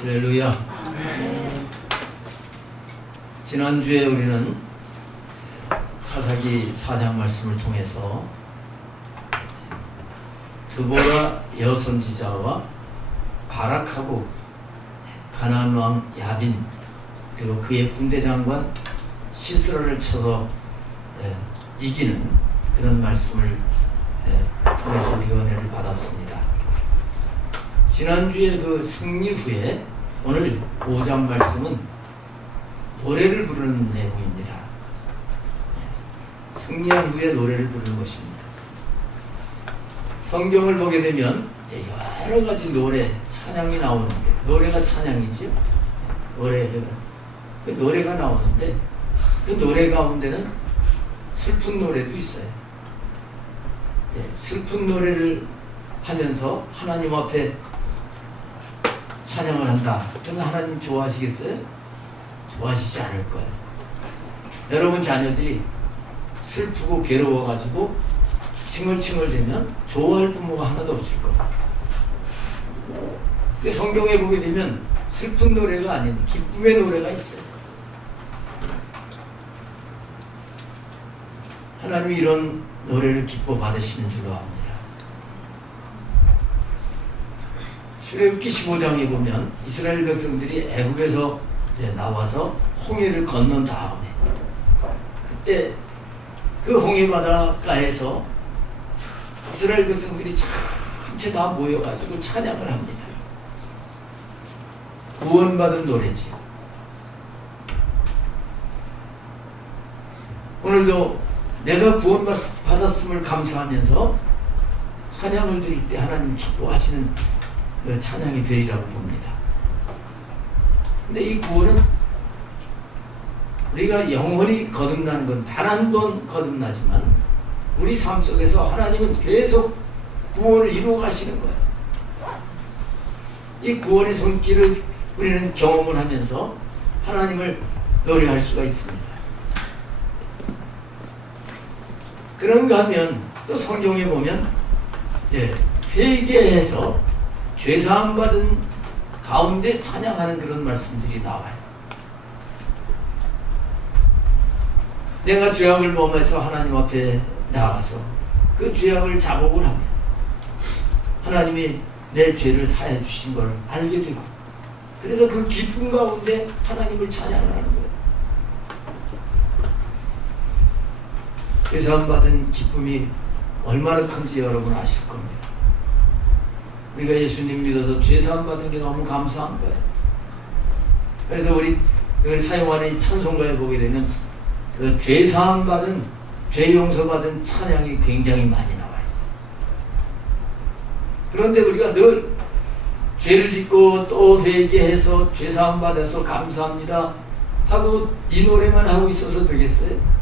할렐루야. 지난주에 우리는 사사기 4장 말씀을 통해서 드보라 여선지자와 바락하고 가나안 왕 야빈 그리고 그의 군대 장관 시스라를 쳐서 이기는 그런 말씀을 통해서 우리가 은혜를 받았습니다. 지난주에 그 승리 후에 오늘 5장 말씀은 노래를 부르는 내용입니다. 승리한 후에 노래를 부르는 것입니다. 성경을 보게 되면 이제 여러 가지 노래, 찬양이 나오는데, 노래가 찬양이지요. 노래가 나오는데, 그 노래 가운데는 슬픈 노래도 있어요. 슬픈 노래를 하면서 하나님 앞에 찬양을 한다. 그러면 하나님 좋아하시겠어요? 좋아하시지 않을 거예요. 여러분 자녀들이 슬프고 괴로워가지고 칭얼칭얼대면 좋아할 부모가 하나도 없을 거예요. 근데 성경에 보게 되면 슬픈 노래가 아닌 기쁨의 노래가 있어요. 하나님이 이런 노래를 기뻐 받으시는 줄로 압니다. 출애굽기 15장에 보면 이스라엘 백성들이 애굽에서 나와서 홍해를 건넌 다음에 그때 그 홍해 바닷가에서 이스라엘 백성들이 전체 다 모여가지고 찬양을 합니다. 구원받은 노래지. 오늘도 내가 구원받았음을 감사하면서 찬양을 드릴 때 하나님 기뻐하시는 그 찬양이 되리라고 봅니다. 근데 이 구원은 우리가 영원히 거듭나는 건 단 한 번 거듭나지만 우리 삶 속에서 하나님은 계속 구원을 이루어 가시는 거예요. 이 구원의 손길을 우리는 경험을 하면서 하나님을 노래할 수가 있습니다. 그런가 하면 또 성경에 보면 이제 회개해서 죄사함 받은 가운데 찬양하는 그런 말씀들이 나와요. 내가 죄악을 범해서 하나님 앞에 나가서 그 죄악을 자복을 하면 하나님이 내 죄를 사해 주신 걸 알게 되고 그래서 그 기쁨 가운데 하나님을 찬양을 하는 거예요. 죄사함 받은 기쁨이 얼마나 큰지 여러분 아실 겁니다. 우리가 예수님 믿어서 죄사함 받은 게 너무 감사한 거예요. 그래서 우리 사용하는 이 찬송가에 보게 되면 그 죄사함 받은, 죄 용서 받은 찬양이 굉장히 많이 나와 있어요. 그런데 우리가 늘 죄를 짓고 또 회개해서 죄사함 받아서 감사합니다 하고 이 노래만 하고 있어서 되겠어요?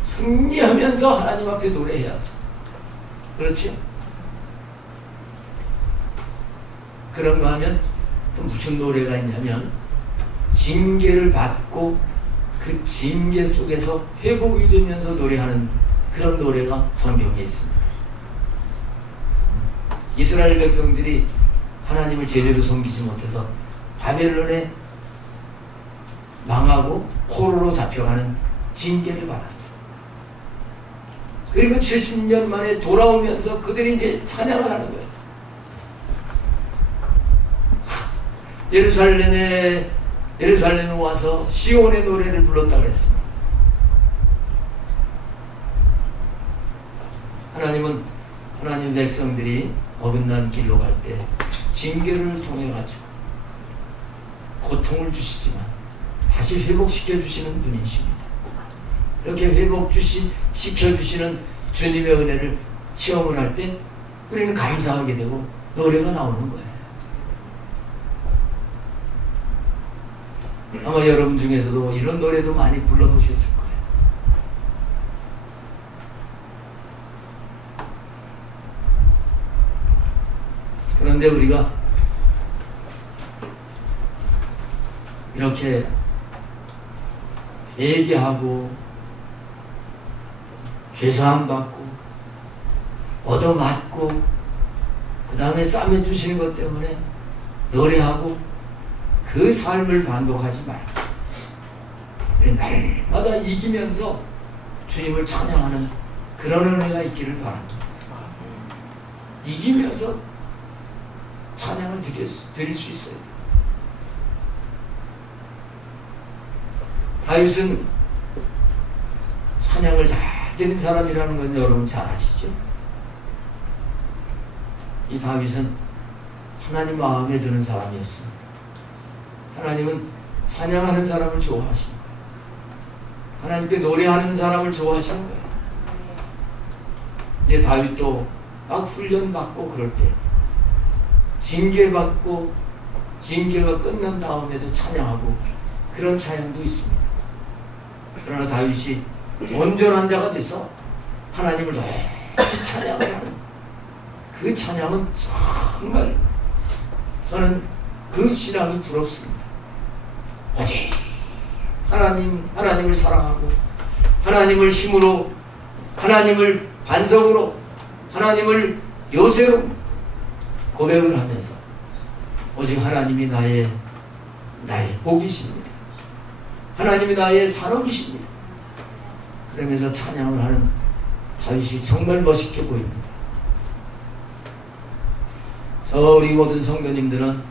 승리하면서 하나님 앞에 노래해야죠. 그렇죠? 그런가 하면 또 무슨 노래가 있냐면 징계를 받고 그 징계 속에서 회복이 되면서 노래하는 그런 노래가 성경에 있습니다. 이스라엘 백성들이 하나님을 제대로 섬기지 못해서 바벨론에 망하고 포로로 잡혀가는 징계를 받았어요. 그리고 70년 만에 돌아오면서 그들이 이제 찬양을 하는 거예요. 예루살렘에 와서 시온의 노래를 불렀다고 했습니다. 하나님은 하나님 백성들이 어긋난 길로 갈 때 징계를 통해 가지고 고통을 주시지만 다시 회복시켜 주시는 분이십니다. 이렇게 회복시켜 주시는 주님의 은혜를 체험을 할 때 우리는 감사하게 되고 노래가 나오는 거예요. 아마 여러분 중에서도 이런 노래도 많이 불러보셨을 거예요. 그런데 우리가 이렇게 회개하고 죄사함 받고 얻어맞고 그 다음에 싸매주시는 것 때문에 노래하고 그 삶을 반복하지 말고 날마다 이기면서 주님을 찬양하는 그런 은혜가 있기를 바랍니다. 이기면서 찬양을 드릴 수 있어요. 다윗은 찬양을 잘 드리는 사람이라는 건 여러분 잘 아시죠? 이 다윗은 하나님 마음에 드는 사람이었습니다. 하나님은 찬양하는 사람을 좋아하신 거예요. 하나님께 노래하는 사람을 좋아하시는 거예요. 예, 다윗도 막 훈련받고 그럴 때 징계받고 징계가 끝난 다음에도 찬양하고 그런 찬양도 있습니다. 그러나 다윗이 온전한 자가 돼서 하나님을 높이 찬양을 하는 그 찬양은 정말 저는 그 신앙이 부럽습니다. 오직 하나님을 사랑하고 하나님을 힘으로 하나님을 반석으로 하나님을 요새로 고백을 하면서 오직 하나님이 나의 복이십니다. 하나님이 나의 산업이십니다. 그러면서 찬양을 하는 다윗이 정말 멋있게 보입니다. 우리 모든 성도님들은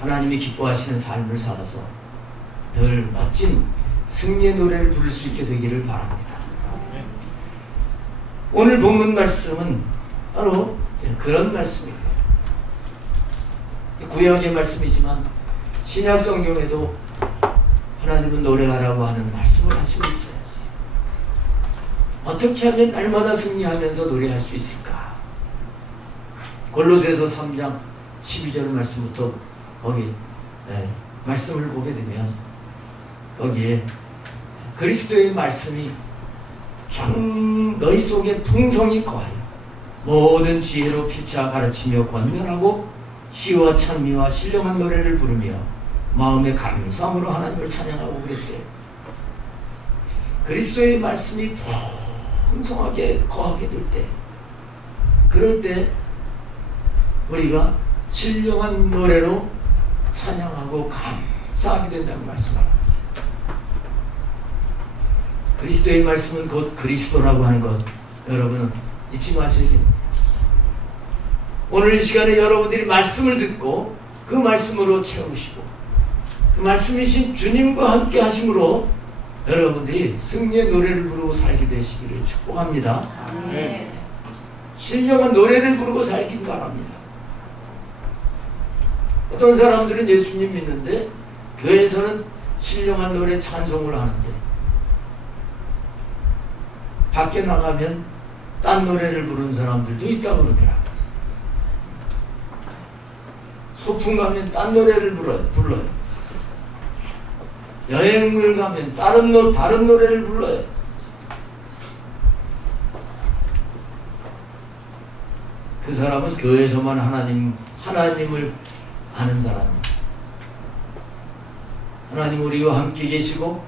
하나님이 기뻐하시는 삶을 살아서 늘 멋진 승리의 노래를 부를 수 있게 되기를 바랍니다. 오늘 본문 말씀은 바로 그런 말씀입니다. 구약의 말씀이지만 신약 성경에도 하나님은 노래하라고 하는 말씀을 하시고 있어요. 어떻게 하면 날마다 승리하면서 노래할 수 있을까? 골로새서 3장 12절 말씀부터 거기 말씀을 보게 되면 거기에 그리스도의 말씀이 너희 속에 풍성히 거하여 모든 지혜로 피차 가르치며 권면하고 시와 찬미와 신령한 노래를 부르며 마음의 감사함으로 하나님을 찬양하고 그랬어요. 그리스도의 말씀이 풍성하게 거하게 될 때, 그럴 때 우리가 신령한 노래로 찬양하고 감사하게 된다는 말씀을 하고 있어요. 그리스도의 말씀은 곧 그리스도라고 하는 것, 여러분은 잊지 마셔야 됩니다. 오늘 이 시간에 여러분들이 말씀을 듣고 그 말씀으로 채우시고 그 말씀이신 주님과 함께 하심으로 여러분들이 승리의 노래를 부르고 살게 되시기를 축복합니다. 네. 신령한 노래를 부르고 살길 바랍니다. 어떤 사람들은 예수님 믿는데 교회에서는 신령한 노래 찬송을 하는데 밖에 나가면 딴 노래를 부르는 사람들도 있다고 그러더라고요. 소풍 가면 딴 노래를 불러요. 여행을 가면 다른 노래를 불러요. 그 사람은 교회에서만 하나님을 아는 사람입니다. 하나님 우리와 함께 계시고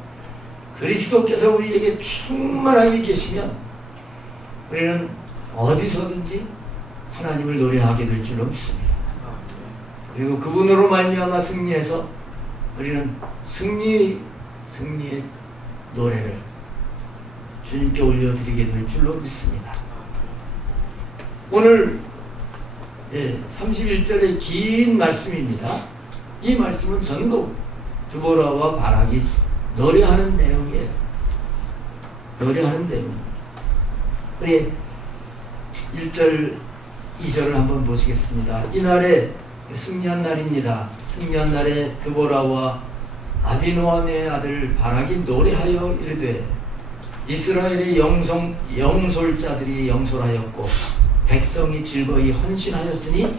그리스도께서 우리에게 충만하게 계시면 우리는 어디서든지 하나님을 노래하게 될 줄로 믿습니다. 그리고 그분으로 말미암아 승리해서 우리는 승리의 노래를 주님께 올려드리게 될 줄로 믿습니다. 오늘 31절의 긴 말씀입니다. 이 말씀은 전부 드보라와 바락이 노래하는 내용이에요. 노래하는 내용입니다. 우리 1절, 2절을 한번 보시겠습니다. 이날에 승리한 날입니다. 승리한 날에 드보라와 아비노함의 아들 바락이 노래하여 이르되 이스라엘의 영솔자들이 영솔하였고 백성이 즐거이 헌신하였으니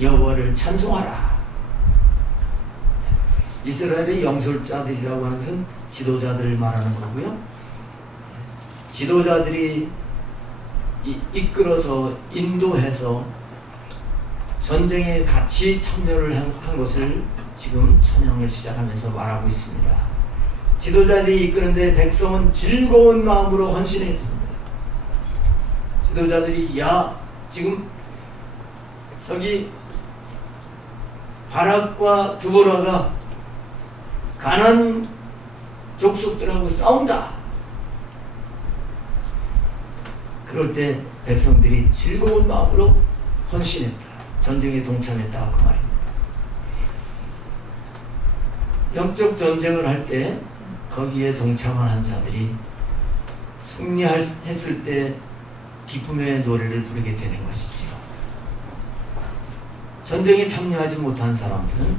여호와를 찬송하라. 이스라엘의 영솔자들이라고 하는 것은 지도자들을 말하는 거고요. 지도자들이 이끌어서 인도해서 전쟁에 같이 참여를 한 것을 지금 찬양을 시작하면서 말하고 있습니다. 지도자들이 이끄는데 백성은 즐거운 마음으로 헌신했습니다. 지도자들이 지금 저기 바락과 드보라가 가나안 족속들하고 싸운다. 그럴 때 백성들이 즐거운 마음으로 헌신했다. 전쟁에 동참했다. 그 말입니다. 영적 전쟁을 할 때 거기에 동참한 자들이 승리했을 때 기쁨의 노래를 부르게 되는 것이지요. 전쟁에 참여하지 못한 사람들은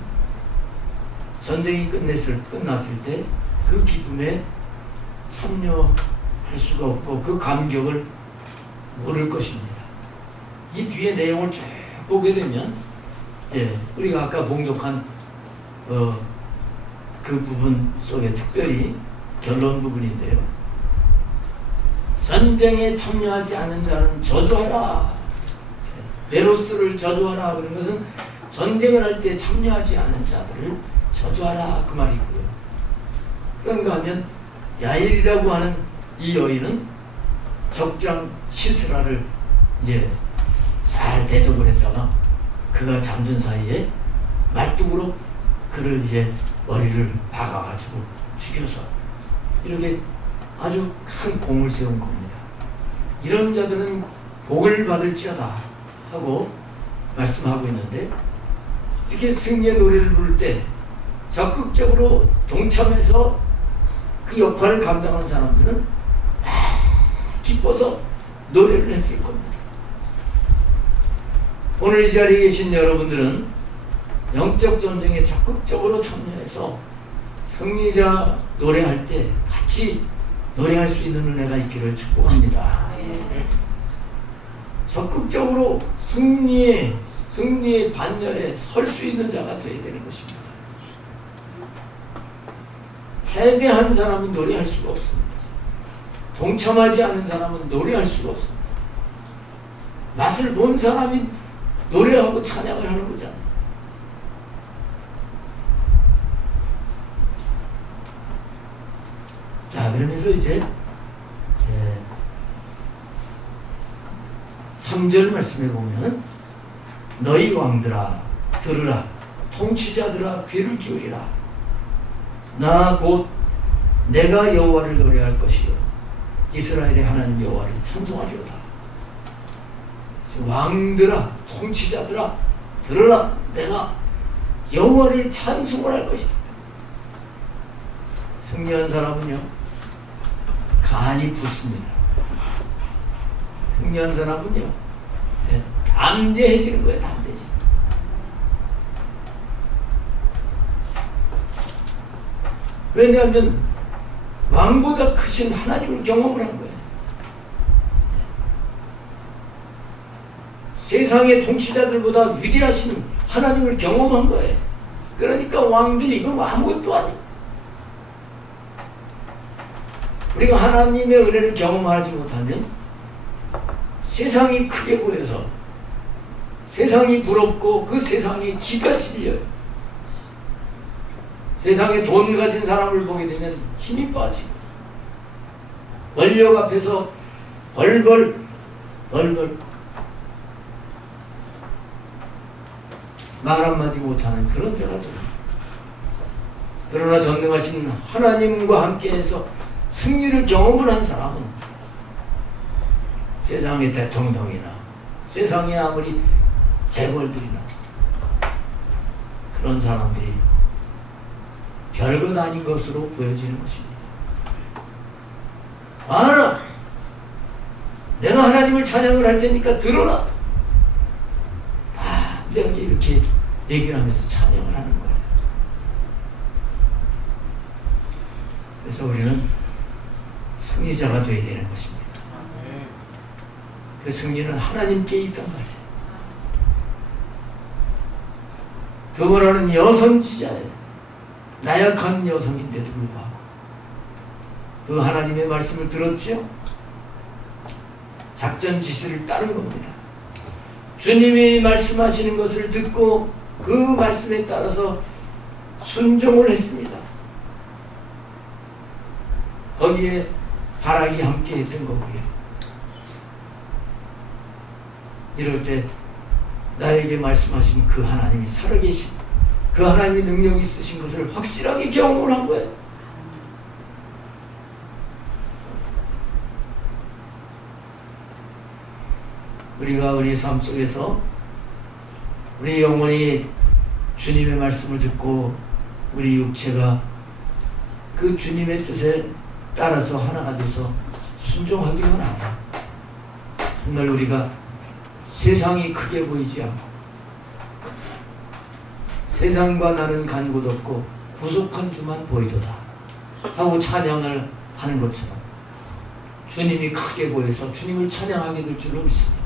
전쟁이 끝났을 때 그 기쁨에 참여할 수가 없고 그 감격을 모를 것입니다. 이 뒤에 내용을 쭉 보게 되면 우리가 아까 봉독한 그 부분 속에 특별히 결론 부분인데요. 전쟁에 참여하지 않은 자는 저주하라. 베로스를 저주하라. 그런 것은 전쟁을 할 때 참여하지 않은 자들을 저주하라. 그 말이고요. 그런가 하면 야일이라고 하는 이 여인은 적장 시스라를 이제 잘 대접을 했다가 그가 잠든 사이에 말뚝으로 그를 이제 머리를 박아가지고 죽여서 이렇게 아주 큰 공을 세운 겁니다. 이런 자들은 복을 받을지어다 하고 말씀하고 있는데, 이렇게 승리의 노래를 부를 때 적극적으로 동참해서 그 역할을 감당한 사람들은 기뻐서 노래를 했을 겁니다. 오늘 이 자리에 계신 여러분들은 영적 전쟁에 적극적으로 참여해서 승리자 노래할 때 같이 노래할 수 있는 은혜가 있기를 축복합니다. 적극적으로 승리의 반열에 설 수 있는 자가 되어야 되는 것입니다. 패배한 사람은 노래할 수가 없습니다. 동참하지 않은 사람은 노래할 수가 없습니다. 맛을 본 사람이 노래하고 찬양을 하는 거잖아요. 자, 그러면서 이제 3절 말씀에 보면 너희 왕들아 들으라, 통치자들아 귀를 기울이라. 나 곧 내가 여호와를 노래할 것이요 이스라엘의 하나님 여호와를 찬송하리로다. 왕들아 통치자들아 들으라, 내가 여호와를 찬송을 할 것이다. 승리한 사람은요 간이 붓습니다. 승리한 사람은요 담대해지는 거예요. 담대해지는. 왜냐하면 왕보다 크신 하나님을 경험을 한 거예요. 세상의 통치자들보다 위대하신 하나님을 경험한 거예요. 그러니까 왕들이 이거 아무것도 아니에요. 우리가 하나님의 은혜를 경험하지 못하면 세상이 크게 보여서 세상이 부럽고 그 세상에 기가 질려요. 세상에 돈 가진 사람을 보게 되면 힘이 빠지고 권력 앞에서 벌벌 말 한마디 못하는 그런 자가 됩니다. 그러나 전능하신 하나님과 함께해서 승리를 경험을 한 사람은 세상의 대통령이나 세상에 아무리 재벌들이나 그런 사람들이 별것 아닌 것으로 보여지는 것입니다. 알아! 내가 하나님을 찬양을 할 테니까 들어라! 내가 이렇게 얘기를 하면서 찬양을 하는 거예요. 그래서 우리는 승리자가 되어야 되는 것입니다. 그 승리는 하나님께 있단 말이에요. 드보라는 여성지자예요. 나약한 여성인데도 불구하고 그 하나님의 말씀을 들었죠. 작전 지시를 따른 겁니다. 주님이 말씀하시는 것을 듣고 그 말씀에 따라서 순종을 했습니다. 거기에 바락이 함께 했던 거고요. 이럴 때 나에게 말씀하신 그 하나님이 살아계시고 그 하나님이 능력이 있으신 것을 확실하게 경험을 한 거예요. 우리가 우리 삶 속에서 우리 영혼이 주님의 말씀을 듣고 우리 육체가 그 주님의 뜻에 따라서 하나가 돼서 순종하기만 하면 정말 우리가 세상이 크게 보이지 않고 세상과 나는 간 곳 없고 구속한 주만 보이도다 하고 찬양을 하는 것처럼 주님이 크게 보여서 주님을 찬양하게 될 줄로 믿습니다.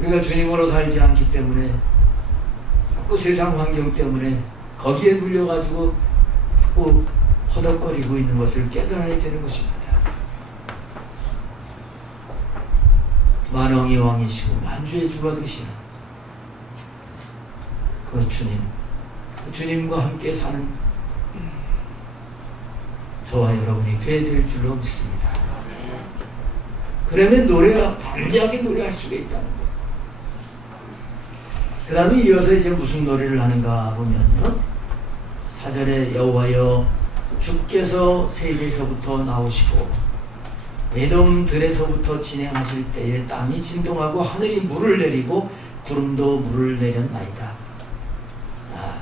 우리가 주님으로 살지 않기 때문에 자꾸 세상 환경 때문에 거기에 눌려가지고 자꾸 허덕거리고 있는 것을 깨달아야 되는 것입니다. 만왕의 왕이시고 만주의 주가 되시는 그 주님, 그 주님과 함께 사는 저와 여러분이 되어야 될 줄로 믿습니다. 그러면 담대하게 노래할 수가 있다는 거예요. 그 다음에 이어서 이제 무슨 노래를 하는가 보면요, 4절에 여호와여 주께서 세계에서부터 나오시고 에돔들에서부터 진행하실 때에 땅이 진동하고 하늘이 물을 내리고 구름도 물을 내렸나이다. 자,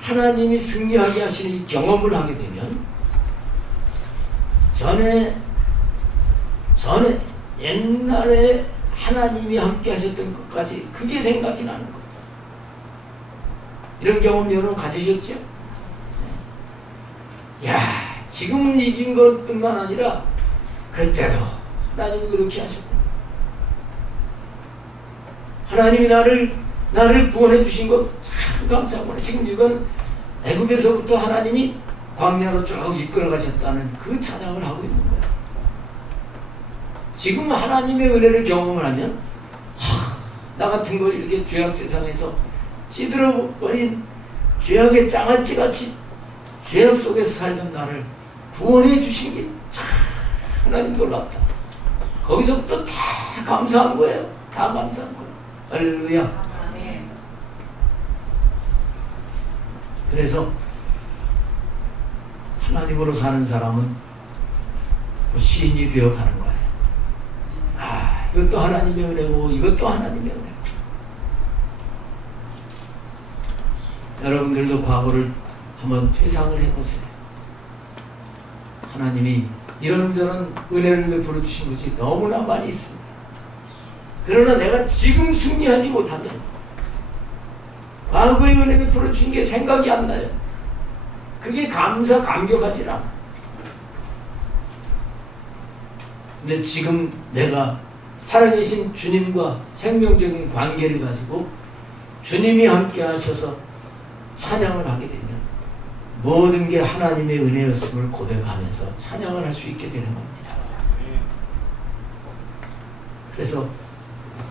하나님이 승리하게 하시는 이 경험을 하게 되면 전에 옛날에 하나님이 함께 하셨던 것까지 그게 생각이 나는 거예요. 이런 경험 여러분 가지셨죠? 야, 지금 이긴 것뿐만 아니라 그때도 하나님이 그렇게 하셨구나. 하나님이 나를 구원해 주신 것 참 감사하구나. 지금 이건 애굽에서부터 하나님이 광야로 쭉 이끌어 가셨다는 그 찬양을 하고 있는 거예요. 지금 하나님의 은혜를 경험을 하면 나 같은 걸 이렇게 죄악 세상에서 찌들어버린 죄악의 장아찌같이 죄악 속에서 살던 나를 구원해 주신 게 참 하나님 놀랍다. 거기서부터 다 감사한 거예요. 다 감사한 거예요. 할렐루야. 그래서 하나님으로 사는 사람은 그 시인이 되어가는 거예요. 아, 이것도 하나님의 은혜고 이것도 하나님의 은혜고. 여러분들도 과거를 한번 회상을 해보세요. 하나님이 이런저런 은혜를 베풀어 주신 것이 너무나 많이 있습니다. 그러나 내가 지금 승리하지 못하면 과거의 은혜 베풀어 주신 게 생각이 안 나요. 그게 감격하지 않아. 근데 지금 내가 살아계신 주님과 생명적인 관계를 가지고 주님이 함께 하셔서 찬양을 하게 되면 모든 게 하나님의 은혜였음을 고백하면서 찬양을 할 수 있게 되는 겁니다. 그래서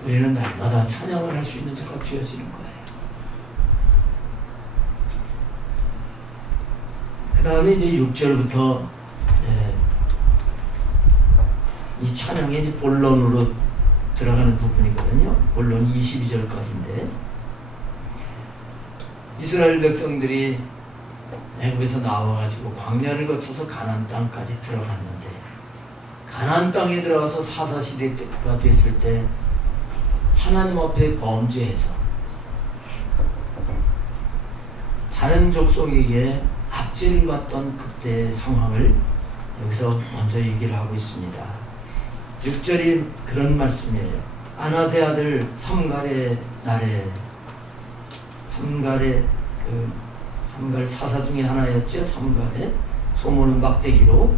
우리는 날마다 찬양을 할 수 있는 자가 되어지는 거예요. 그 다음에 이제 6절부터 이 찬양의 이제 본론으로 들어가는 부분이거든요. 본론 22절까지인데 이스라엘 백성들이 애굽에서 나와가지고 광야를 거쳐서 가나안 땅까지 들어갔는데 가나안 땅에 들어가서 사사시대가 됐을 때 하나님 앞에 범죄해서 다른 족속에게 압제를 받던 그때의 상황을 여기서 먼저 얘기를 하고 있습니다. 6절이 그런 말씀이에요. 아나세 아들 삼갈의 날에 삼갈 사사 중에 하나였죠. 삼갈의 소모는 막대기로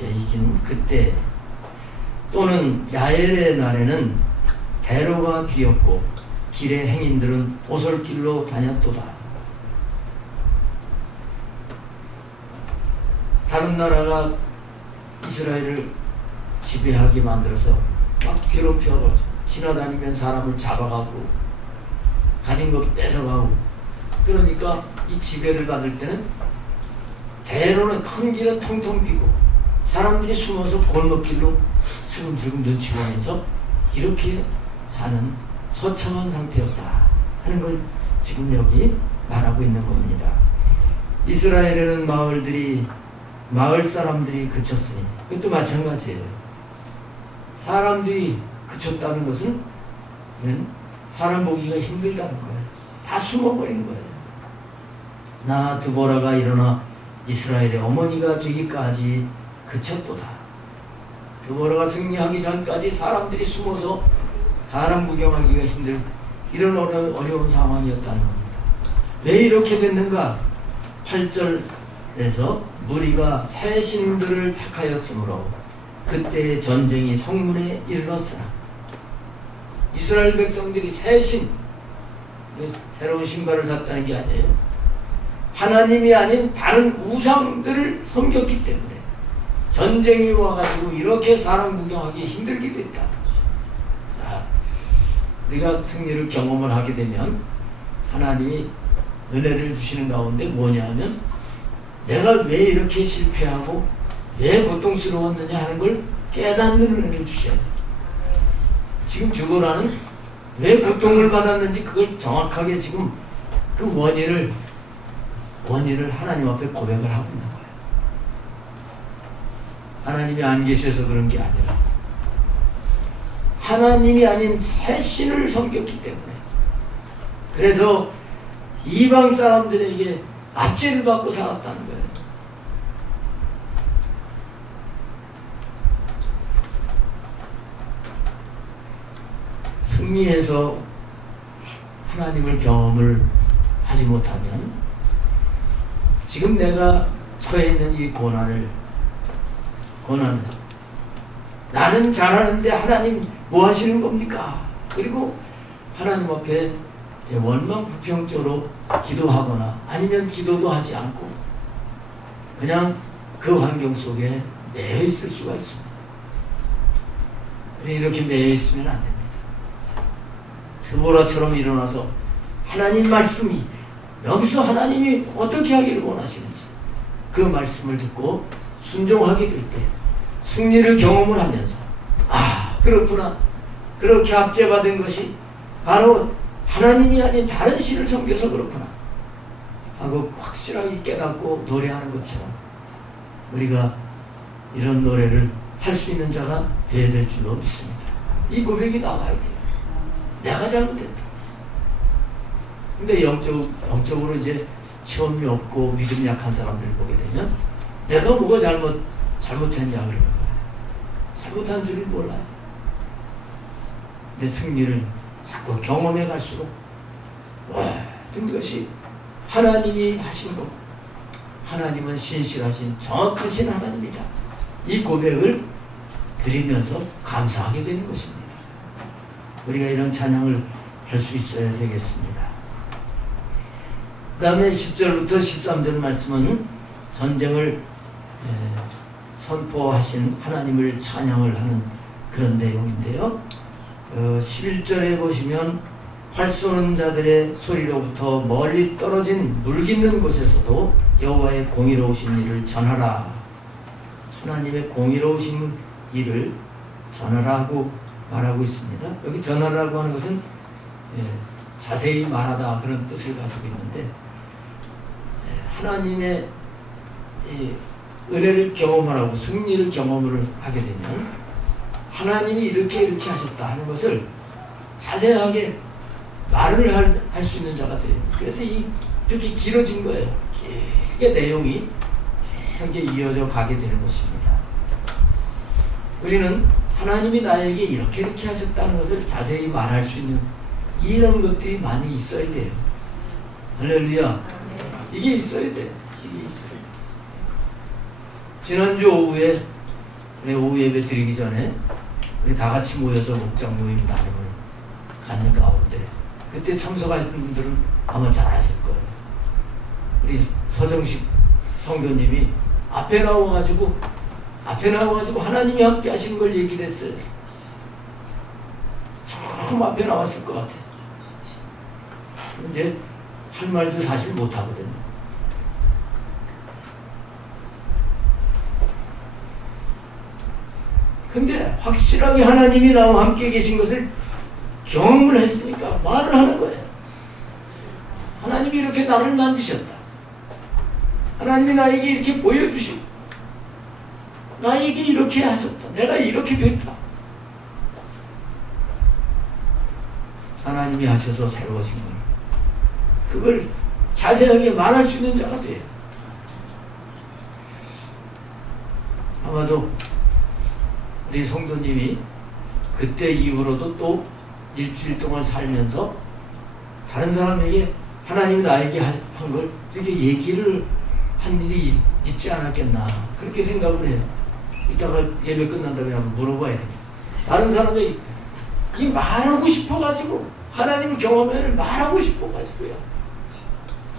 이긴 그때 또는 야엘의 날에는 대로가 비었고 길의 행인들은 오솔길로 다녔도다. 다른 나라가 이스라엘을 지배하게 만들어서 막 괴롭혀가지고 지나다니면 사람을 잡아가고 가진 것 뺏어가고 그러니까 이 지배를 받을 때는 대로는 큰 길은 텅텅 비고 사람들이 숨어서 골목길로 슬금슬금 눈치 보면서 이렇게 사는 처참한 상태였다 하는 걸 지금 여기 말하고 있는 겁니다. 이스라엘에는 마을 사람들이 그쳤으니 그것도 마찬가지예요. 사람들이 그쳤다는 것은 사람 보기가 힘들다는 거예요. 다 숨어버린 거예요. 나 드보라가 일어나 이스라엘의 어머니가 되기까지 그쳤도다. 드보라가 승리하기 전까지 사람들이 숨어서 사람 구경하기가 힘들 이런 어려운 상황이었다는 겁니다. 왜 이렇게 됐는가? 8절에서 무리가 새 신들을 택하였으므로 그때의 전쟁이 성문에 이르렀으나 이스라엘 백성들이 새 신, 새로운 신발을 샀다는 게 아니에요. 하나님이 아닌 다른 우상들을 섬겼기 때문에 전쟁이 와가지고 이렇게 사람 구경하기 힘들게 됐다. 자, 우리가 승리를 경험을 하게 되면 하나님이 은혜를 주시는 가운데 뭐냐면 내가 왜 이렇게 실패하고 왜 고통스러웠느냐 하는 걸 깨닫는 은혜를 주셔야 돼요. 지금 드보라는 왜 고통을 받았는지 그걸 정확하게 지금 그 원인을 하나님 앞에 고백을 하고 있는 거예요. 하나님이 안 계셔서 그런 게 아니라 하나님이 아닌 새 신을 섬겼기 때문에 그래서 이방 사람들에게 압제를 받고 살았다는 거예요. 승리해서 하나님을 경험을 하지 못하면 지금 내가 처해 있는 이 고난을 나는 잘하는데 하나님 뭐 하시는 겁니까? 그리고 하나님 앞에 원망불평조로 기도하거나 아니면 기도도 하지 않고 그냥 그 환경 속에 매여 있을 수가 있습니다. 이렇게 매여 있으면 안 됩니다. 드보라처럼 일어나서 하나님 말씀이 여기서 하나님이 어떻게 하기를 원하시는지 그 말씀을 듣고 순종하게 될 때 승리를 경험을 하면서 그렇구나, 그렇게 압제받은 것이 바로 하나님이 아닌 다른 신을 섬겨서 그렇구나 하고 확실하게 깨닫고 노래하는 것처럼 우리가 이런 노래를 할 수 있는 자가 되어야 될 줄로 믿습니다. 이 고백이 나와야 돼요. 내가 잘못했다. 근데 영적으로 이제 체험이 없고 믿음이 약한 사람들 보게 되면 내가 뭐가 잘못했냐 그러는 거예요. 잘못한 줄을 몰라요. 내 승리를 자꾸 경험해 갈수록 모든 것이 하나님이 하신 거고 하나님은 신실하신 정확하신 하나님이다. 이 고백을 드리면서 감사하게 되는 것입니다. 우리가 이런 찬양을 할 수 있어야 되겠습니다. 그 다음에 10절부터 13절 말씀은 전쟁을 선포하신 하나님을 찬양을 하는 그런 내용인데요. 11절에 보시면 활 쏘는 자들의 소리로부터 멀리 떨어진 물 깃는 곳에서도 여호와의 공의로우신 일을 전하라. 하나님의 공의로우신 일을 전하라 하고 말하고 있습니다. 여기 전하라고 하는 것은 자세히 말하다 그런 뜻을 가지고 있는데 하나님의 은혜를 경험하라고 승리를 경험을 하게 되면 하나님이 이렇게 하셨다 하는 것을 자세하게 말을 할 수 있는 자가 돼요. 그래서 이렇게 길어진 거예요. 길게 내용이 길게 이어져 가게 되는 것입니다. 우리는 하나님이 나에게 이렇게 하셨다는 것을 자세히 말할 수 있는 이런 것들이 많이 있어야 돼요. 할렐루야. 이게 있어야 돼. 이게 있어야 돼. 지난주 오후에 우리 오후 예배 드리기 전에 우리 다 같이 모여서 목장 모임 나눔을 갖는 가운데 그때 참석하신 분들은 아마 잘 아실 거예요. 우리 서정식 성도님이 앞에 나와가지고 하나님이 함께 하신 걸 얘기를 했어요. 처음 앞에 나왔을 것 같아요. 이제 할 말도 사실 못하거든요. 근데 확실하게 하나님이 나와 함께 계신 것을 경험을 했으니까 말을 하는 거예요. 하나님이 이렇게 나를 만드셨다. 하나님이 나에게 이렇게 보여주시고 나에게 이렇게 하셨다. 내가 이렇게 됐다. 하나님이 하셔서 새로워진 걸 그걸 자세하게 말할 수 있는 자가 돼요. 아마도 우리 성도님이 그때 이후로도 또 일주일 동안 살면서 다른 사람에게 하나님이 나에게 한 걸 이렇게 얘기를 한 일이 있지 않았겠나 그렇게 생각을 해요. 이따가 예배 끝난 다음에 한번 물어봐야 되겠어요. 다른 사람이 이 말하고 싶어가지고 하나님을 경험하면 말하고 싶어가지고요.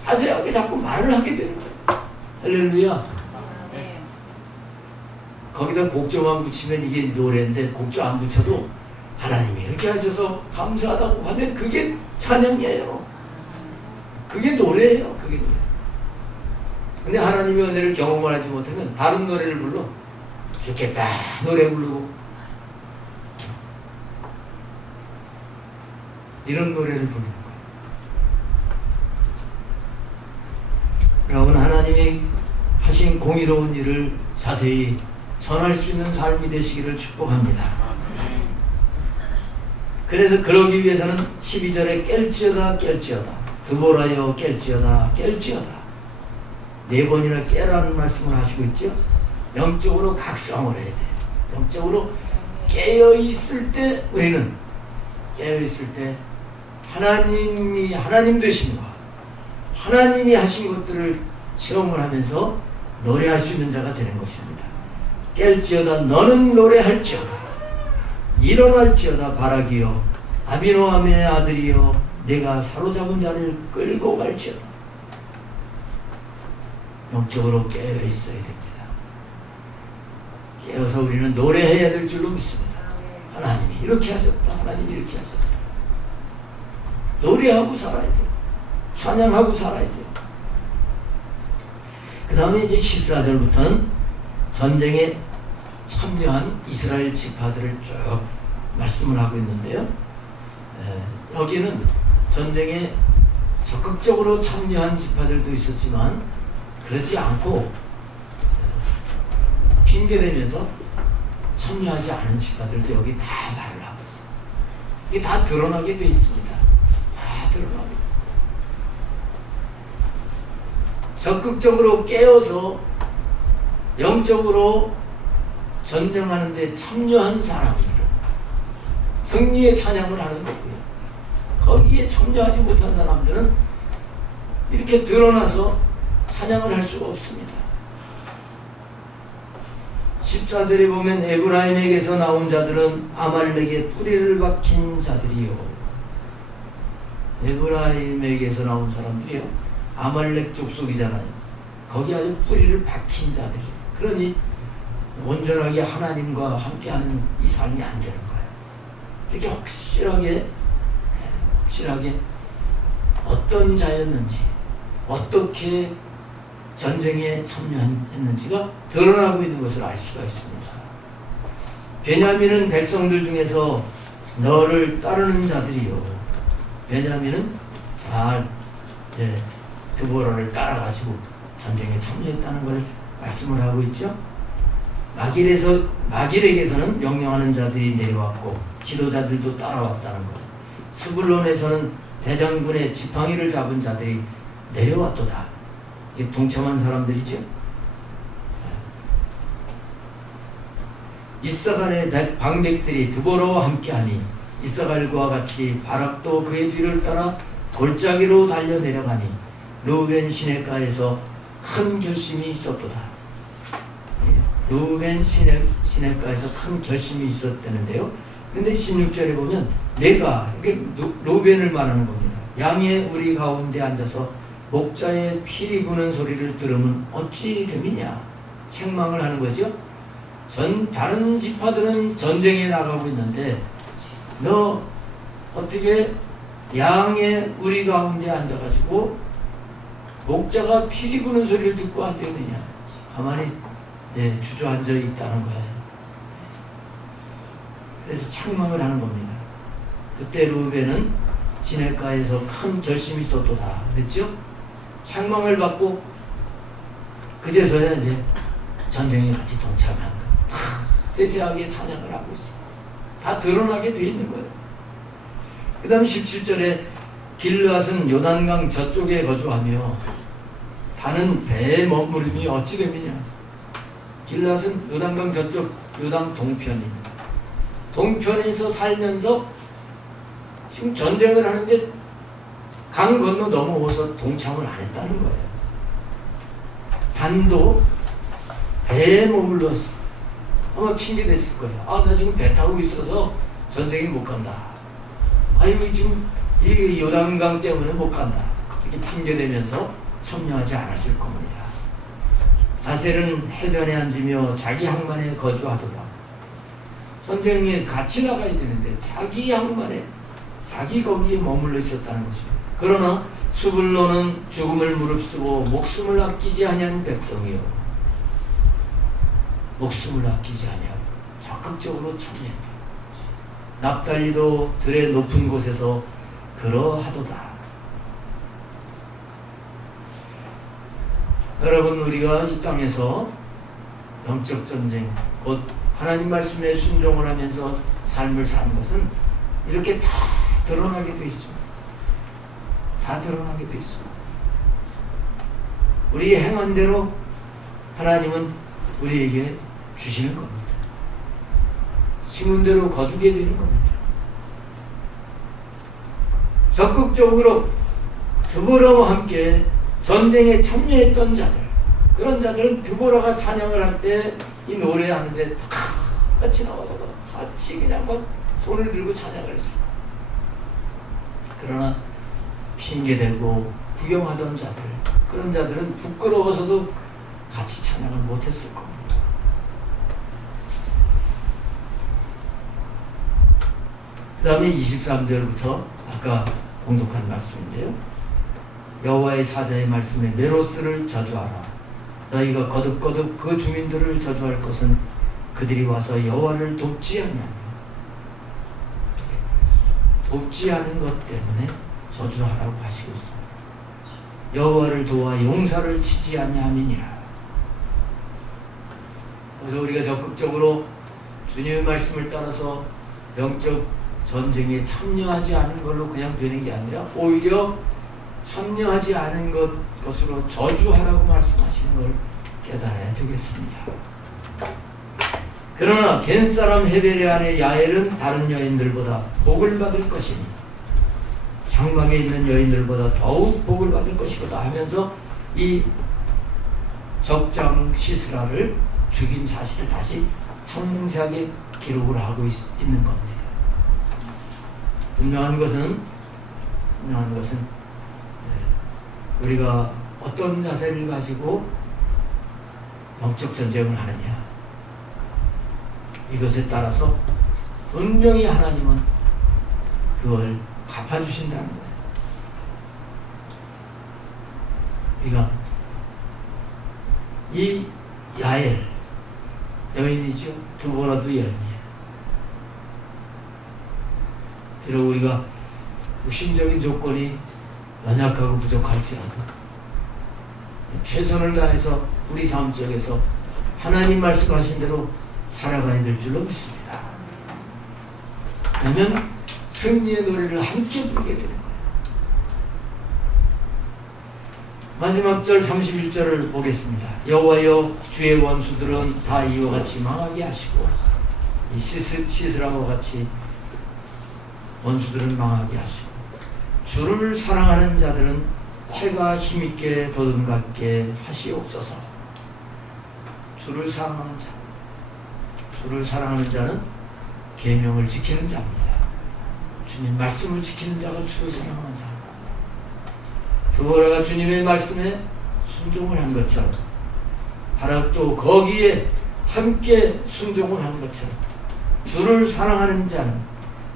자세하게 자꾸 말을 하게 되는 거예요. 할렐루야. 거기다 곡조만 붙이면 이게 노래인데 곡조 안 붙여도 하나님이 이렇게 하셔서 감사하다고 하면 그게 찬양이에요. 그게 노래예요. 그게 노래. 근데 하나님의 은혜를 경험을 하지 못하면 다른 노래를 불러 죽겠다 노래 부르고 이런 노래를 부르는 거예요. 여러분 하나님이 하신 공의로운 일을 자세히 전할 수 있는 삶이 되시기를 축복합니다. 그래서 그러기 위해서는 12절에 깰지어다 깰지어다 드보라여 깰지어다 깰지어다 4번이나 깨라는 말씀을 하시고 있죠. 영적으로 각성을 해야 돼요. 영적으로 깨어있을 때 우리는 깨어있을 때 하나님이 하나님 되심과 하나님이 하신 것들을 체험을 하면서 노래할 수 있는 자가 되는 것입니다. 깰지어다 너는 노래할지어다 일어날지어다 바라기여 아비노함의 아들이여 내가 사로잡은 자를 끌고 갈지어다. 영적으로 깨어 있어야 됩니다. 깨어서 우리는 노래해야 될 줄로 믿습니다. 하나님이 이렇게 하셨다. 하나님이 이렇게 하셨다. 노래하고 살아야 돼요. 찬양하고 살아야 돼요. 그 다음에 이제 14절부터는 전쟁에 참여한 이스라엘 지파들을 쭉 말씀을 하고 있는데요. 여기는 전쟁에 적극적으로 참여한 지파들도 있었지만 그렇지 않고 핑계대면서 참여하지 않은 지파들도 여기 다 말을 하고 있어요. 이게 다 드러나게 돼 있습니다. 다 드러나게 돼 있어요. 적극적으로 깨어서 영적으로 전쟁하는 데 참여한 사람들은 승리의 찬양을 하는 거고요. 거기에 참여하지 못한 사람들은 이렇게 드러나서 찬양을 할 수가 없습니다. 14절에 보면 에브라임에게서 나온 자들은 아말렉의 뿌리를 박힌 자들이요. 에브라임에게서 나온 사람들이요. 아말렉 족속이잖아요. 거기 아주 뿌리를 박힌 자들이요. 그러니 온전하게 하나님과 함께하는 이 삶이 안 되는 거예요. 이렇게 확실하게 어떤 자였는지 어떻게 전쟁에 참여했는지가 드러나고 있는 것을 알 수가 있습니다. 베냐민은 백성들 중에서 너를 따르는 자들이요. 베냐민은 잘 드보라를 따라가지고 전쟁에 참여했다는 걸 말씀을 하고 있죠. 마길에게서는 명령하는 자들이 내려왔고 지도자들도 따라왔다는 것. 스불론에서는 대장군의 지팡이를 잡은 자들이 내려왔도다. 이게 동참한 사람들이죠. 이사갈의 방백들이 드보라와 함께하니 이사갈과 같이 바락도 그의 뒤를 따라 골짜기로 달려 내려가니 루벤 시냇가에서 큰 결심이 있었도다. 루벤 시냇가에서 큰 결심이 있었다는데요. 근데 16절에 보면 내가 이게 루벤을 말하는 겁니다. 양의 우리 가운데 앉아서 목자의 피리 부는 소리를 들으면 어찌 됨이냐 책망을 하는 거죠. 다른 지파들은 전쟁에 나가고 있는데 너 어떻게 양의 우리 가운데 앉아가지고 목자가 피리 부는 소리를 듣고 앉아있느냐. 가만히 주저앉아 있다는 거예요. 그래서 책망을 하는 겁니다. 그때 르우벤은 시내가에서 큰 결심이 있었도다 그랬죠? 책망을 받고 그제서야 이제 전쟁에 같이 동참한 거예요. 세세하게 찬양을 하고 있어요. 다 드러나게 돼 있는 거예요. 그 다음 17절에 길르앗은 요단강 저쪽에 거주하며 다는 배의 머무름이 어찌 됨이냐. 길르앗은 요단강 저쪽 요단 동편입니다. 동편에서 살면서 지금 전쟁을 하는데 강 건너 넘어와서 동참을 안 했다는 거예요. 단도 배에 머물렀어. 아마 핑계댔을 거예요. 아, 나 지금 배 타고 있어서 전쟁에 못 간다. 아이고, 지금 이 요단강 때문에 못 간다. 이렇게 핑계대면서 참여하지 않았을 겁니다. 아셀은 해변에 앉으며 자기 항만에 거주하더라. 전쟁에 같이 나가야 되는데 자기 항만에 자기 거기에 머물러 있었다는 것입니다. 그러나 수불로는 죽음을 무릅쓰고 목숨을 아끼지 아니한 백성이요, 목숨을 아끼지 아니하고 적극적으로 참여했다. 납달리도 들의 높은 곳에서 그러하도다. 여러분, 우리가 이 땅에서 영적 전쟁, 곧 하나님 말씀에 순종을 하면서 삶을 사는 것은 이렇게 다 드러나게 되어 있습니다. 다 드러나게 되어 있습니다. 우리 행한 대로 하나님은 우리에게 주시는 겁니다. 심은 대로 거두게 되는 겁니다. 적극적으로 드보라와 함께 전쟁에 참여했던 자들, 그런 자들은 드보라가 찬양을 할 때 이 노래하는데 다 같이 나와서 같이 그냥 막 손을 들고 찬양을 했어요. 그러나 핑계대고 구경하던 자들, 그런 자들은 부끄러워서도 같이 찬양을 못했을 겁니다. 그 다음에 23절부터 아까 공독한 말씀인데요. 여호와의 사자의 말씀에 메로스를 저주하라. 너희가 거듭거듭 그 주민들을 저주할 것은 그들이 와서 여호와를 돕지 아니하며, 돕지 않은 것 때문에 저주하라고 하시고 있습니다. 여호와를 도와 용사를 치지 아니함이니라. 그래서 우리가 적극적으로 주님의 말씀을 따라서 영적 전쟁에 참여하지 않은 걸로 그냥 되는 게 아니라 오히려 참여하지 않은 것으로 저주하라고 말씀하시는 걸 깨달아야 되겠습니다. 그러나 겐사람 헤벨의 아내 야엘은 다른 여인들보다 복을 받을 것이니 장막에 있는 여인들보다 더욱 복을 받을 것이로다 하면서 이 적장 시스라를 죽인 사실을 다시 상세하게 기록을 하고 있는 겁니다. 분명한 것은 우리가 어떤 자세를 가지고 영적 전쟁을 하느냐, 이것에 따라서 분명히 하나님은 그걸 갚아주신다는 거예요. 우리가 이 야엘 여인이죠. 드보라도 여인이에요. 비록 우리가 육신적인 조건이 연약하고 부족할지라도 최선을 다해서 우리 삶 속에서 하나님 말씀하신 대로 살아가야 될 줄로 믿습니다. 그러면 승리의 노래를 함께 부르게 되는 거예요. 마지막 절 31절을 보겠습니다. 여호와여, 주의 원수들은 다 이와 같이 망하게 하시고, 이 시스라와 같이 원수들은 망하게 하시고, 주를 사랑하는 자들은 해가 힘있게 돋음같게 하시옵소서. 주를 사랑하는 자, 주를 사랑하는 자는 계명을 지키는 자입니다. 주님 말씀을 지키는 자가 주를 사랑하는 자입니다. 드보라가 주님의 말씀에 순종을 한 것처럼, 바락도 거기에 함께 순종을 한 것처럼, 주를 사랑하는 자는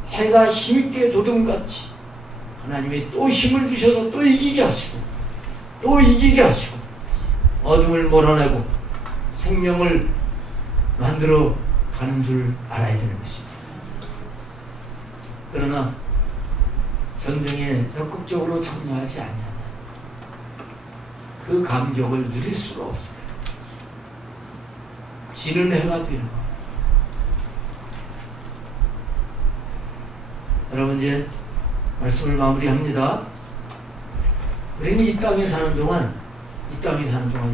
해가 힘있게 돋음같이 하나님이 또 힘을 주셔서 또 이기게 하시고, 또 이기게 하시고, 어둠을 몰아내고 생명을 만들어 가는 줄 알아야 되는 것입니다. 그러나 전쟁에 적극적으로 참여하지 아니하면 그 감격을 누릴 수가 없어요. 지는 해가 되는 거예요. 여러분 이제 말씀을 마무리합니다. 우리는 이 땅에 사는 동안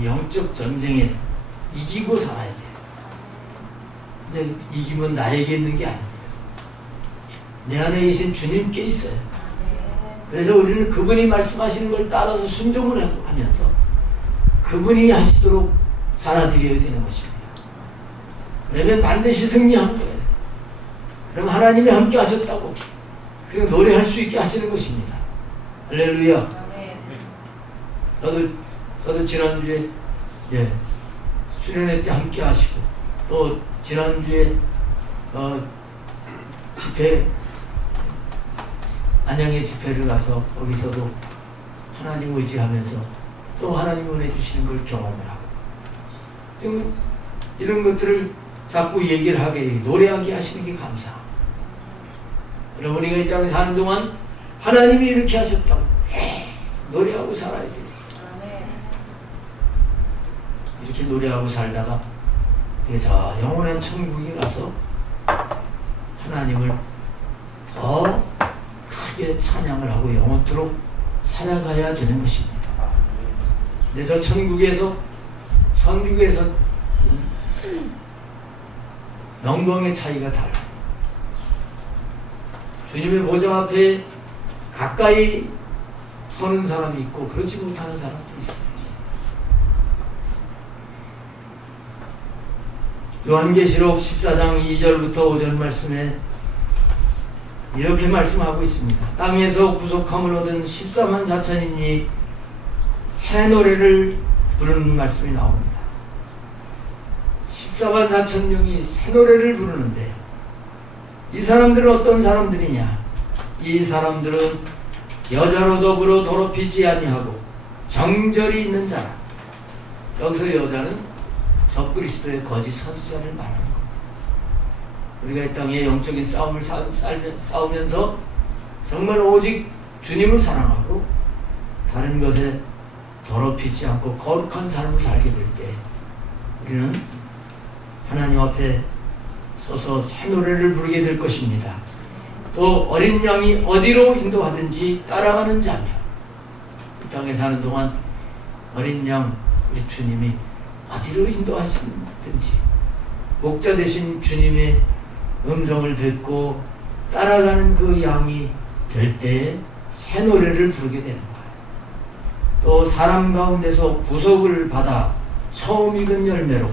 영적 전쟁에서 이기고 살아야 돼요. 근데 이기면 나에게 있는 게 아닙니다. 내 안에 계신 주님께 있어요. 그래서 우리는 그분이 말씀하시는 걸 따라서 순종을 하면서 그분이 하시도록 살아드려야 되는 것입니다. 그러면 반드시 승리하는 거예요. 그럼 하나님이 함께 하셨다고 그리고 노래할 수 있게 하시는 것입니다. 할렐루야. 저도 지난주에 수련회 때 함께 하시고 또 지난주에 집회 안양의 집회를 가서 거기서도 하나님 의지하면서 또 하나님 은혜 주시는 걸 경험을 하고 이런 것들을 자꾸 얘기를 하게 노래하게 하시는 게 감사합니다. 그럼 우리가 이 땅에 사는 동안 하나님이 이렇게 하셨다고 노래하고 살아야 돼요. 이렇게 노래하고 살다가 저 영원한 천국에 가서 하나님을 더 크게 찬양을 하고 영원토록 살아가야 되는 것입니다. 근데 저 천국에서 영광의 차이가 달라요. 주님의 보좌 앞에 가까이 서는 사람이 있고 그렇지 못하는 사람도 있어요. 요한계시록 14장 2절부터 5절 말씀에 이렇게 말씀하고 있습니다. 땅에서 구속함을 얻은 14만 4천인이 새 노래를 부르는 말씀이 나옵니다. 14만 4천 명이 새 노래를 부르는데 이 사람들은 어떤 사람들이냐? 이 사람들은 여자로 더불어 더럽히지 아니하고 정절이 있는 자라. 여기서 여자는 적그리스도의 거짓 선지자를 말하는 겁니다. 우리가 이 땅에 영적인 싸움을 싸우면서 정말 오직 주님을 사랑하고 다른 것에 더럽히지 않고 거룩한 삶을 살게 될 때 우리는 하나님 앞에 서서 새 노래를 부르게 될 것입니다. 또 어린 양이 어디로 인도하든지 따라가는 자며 이 땅에 사는 동안 어린 양 우리 주님이 어디로 인도하시든지 목자 되신 주님의 음성을 듣고 따라가는 그 양이 될 때에 새 노래를 부르게 되는 거예요. 또 사람 가운데서 구속을 받아 처음 익은 열매로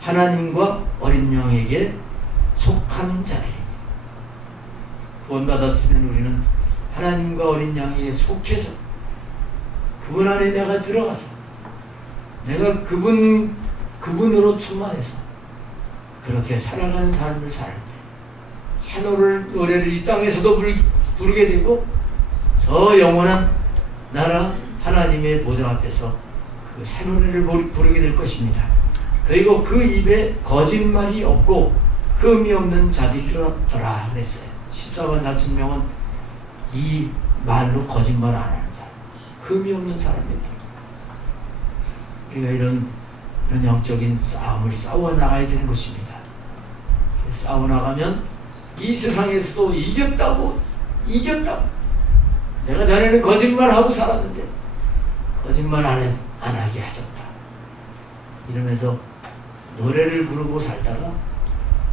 하나님과 어린 양에게 속한 자들입니다. 구원받았으면 우리는 하나님과 어린 양에게 속해서 그분 안에 내가 들어가서 내가 그분으로 충만해서 그렇게 살아가는 삶을 살 때 새 노래를 이 땅에서도 부르게 되고 저 영원한 나라 하나님의 보좌 앞에서 그 새 노래를 부르게 될 것입니다. 그리고 그 입에 거짓말이 없고 흠이 없는 자들이더라 그랬어요. 14만 4천 명은 이 말로 거짓말 안 하는 사람, 흠이 없는 사람입니다. 우리가 이런 영적인 싸움을 싸워 나가야 되는 것입니다. 싸워 나가면 이 세상에서도 이겼다고 내가 전에는 거짓말하고 살았는데 거짓말 안 하게 하셨다 이러면서 노래를 부르고 살다가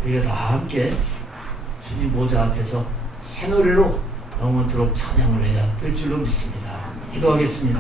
우리가 다 함께 주님 보좌 앞에서 새 노래로 영원토록 찬양을 해야 될 줄로 믿습니다. 기도하겠습니다.